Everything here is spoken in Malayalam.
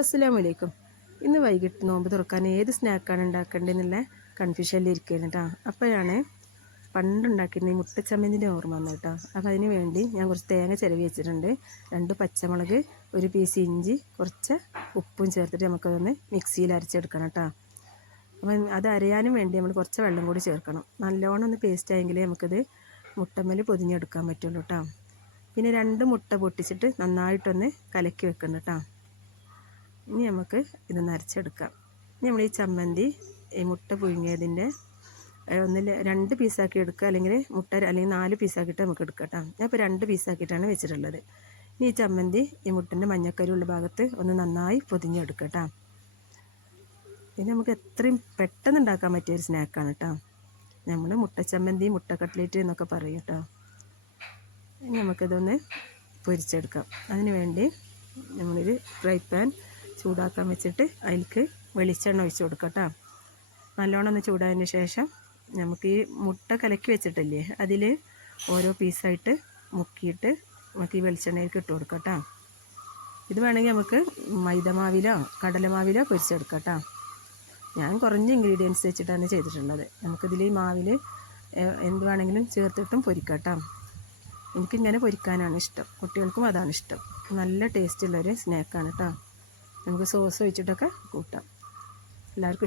അസ്സലാമു അലൈക്കും. ഇന്ന് വൈകിട്ട് നോമ്പ് തുറക്കാൻ ഏത് സ്നാക്കാണ് ഉണ്ടാക്കേണ്ടതെന്നുള്ള കൺഫ്യൂഷനിൽ ഇരിക്കുകയാണ് കേട്ടോ. അപ്പോഴാണ് പണ്ടുണ്ടാക്കിയിരുന്ന ഈ മുട്ടച്ചമ്മന്തിൻ്റെ ഓർമ്മ വന്നത് കേട്ടോ. അപ്പോൾ അതിന് വേണ്ടി ഞാൻ കുറച്ച് തേങ്ങ ചിരവി വെച്ചിട്ടുണ്ട്, 2 പച്ചമുളക്, ഒരു പീസ് ഇഞ്ചി, കുറച്ച് ഉപ്പും ചേർത്തിട്ട് നമുക്കതൊന്ന് മിക്സിയിൽ അരച്ചെടുക്കണം കേട്ടോ. അപ്പം അത് അരയാനും വേണ്ടി നമ്മൾ കുറച്ച് വെള്ളം കൂടി ചേർക്കണം. നല്ലോണം ഒന്ന് പേസ്റ്റ് ആയെങ്കിലേ നമുക്കത് മുട്ടമ്മൽ പൊതിഞ്ഞെടുക്കാൻ പറ്റുള്ളൂ കേട്ടോ. പിന്നെ 2 മുട്ട പൊട്ടിച്ചിട്ട് നന്നായിട്ടൊന്ന് കലക്കി വെക്കണം കേട്ടോ. ഇനി നമുക്ക് ഇതൊന്ന് അരച്ചെടുക്കാം. ഇനി നമ്മൾ ഈ ചമ്മന്തി ഈ മുട്ട പുഴുങ്ങിയതിൻ്റെ 2 പീസാക്കി എടുക്കുക, അല്ലെങ്കിൽ മുട്ട അല്ലെങ്കിൽ 4 പീസാക്കിയിട്ട് നമുക്ക് എടുക്കാം കേട്ടോ. ഞാൻ ഇപ്പോൾ 2 പീസാക്കിയിട്ടാണ് വെച്ചിട്ടുള്ളത്. ഇനി ഈ ചമ്മന്തി ഈ മുട്ടൻ്റെ മഞ്ഞക്കരുള്ള ഭാഗത്ത് ഒന്ന് നന്നായി പൊതിഞ്ഞെടുക്കുക കേട്ടോ. പിന്നെ നമുക്ക് എത്രയും പെട്ടെന്ന് ഉണ്ടാക്കാൻ പറ്റിയൊരു സ്നാക്കാണ് കേട്ടോ. നമ്മൾ മുട്ട ചമ്മന്തി, മുട്ട കട്ട്ലേറ്റ് എന്നൊക്കെ പറയും കേട്ടോ. ഇനി നമുക്കിതൊന്ന് പൊരിച്ചെടുക്കാം. അതിന് വേണ്ടി നമ്മളൊരു ഫ്രൈ പാൻ ചൂടാക്കാൻ വെച്ചിട്ട് അതിലേക്ക് വെളിച്ചെണ്ണ ഒഴിച്ച് കൊടുക്കാം കേട്ടോ. നല്ലോണം ഒന്ന് ചൂടായതിന് ശേഷം നമുക്ക് ഈ മുട്ട കലക്കി വെച്ചിട്ടില്ലേ, അതിൽ ഓരോ പീസായിട്ട് മുക്കിയിട്ട് നമുക്ക് ഈ വെളിച്ചെണ്ണയിലേക്ക് ഇട്ട് കൊടുക്കാം കേട്ടോ. ഇത് വേണമെങ്കിൽ നമുക്ക് മൈദമാവിലോ കടലമാവിലോ പൊരിച്ചെടുക്കാം കേട്ടോ. ഞാൻ കുറഞ്ഞ ഇൻഗ്രീഡിയൻസ് വെച്ചിട്ടാണ് ചെയ്തിട്ടുള്ളത്. നമുക്കിതിൽ ഈ മാവിൽ എന്ത് വേണമെങ്കിലും ചേർത്തിട്ടും പൊരിക്കാം കേട്ടോ. എനിക്കിങ്ങനെ പൊരിക്കാനാണ് ഇഷ്ടം, കുട്ടികൾക്കും അതാണ് ഇഷ്ടം. നല്ല ടേസ്റ്റുള്ളൊരു സ്നാക്കാണ് കേട്ടോ. നമുക്ക് സോസ് ഒഴിച്ചിട്ടൊക്കെ കൂട്ടാം. എല്ലാവർക്കും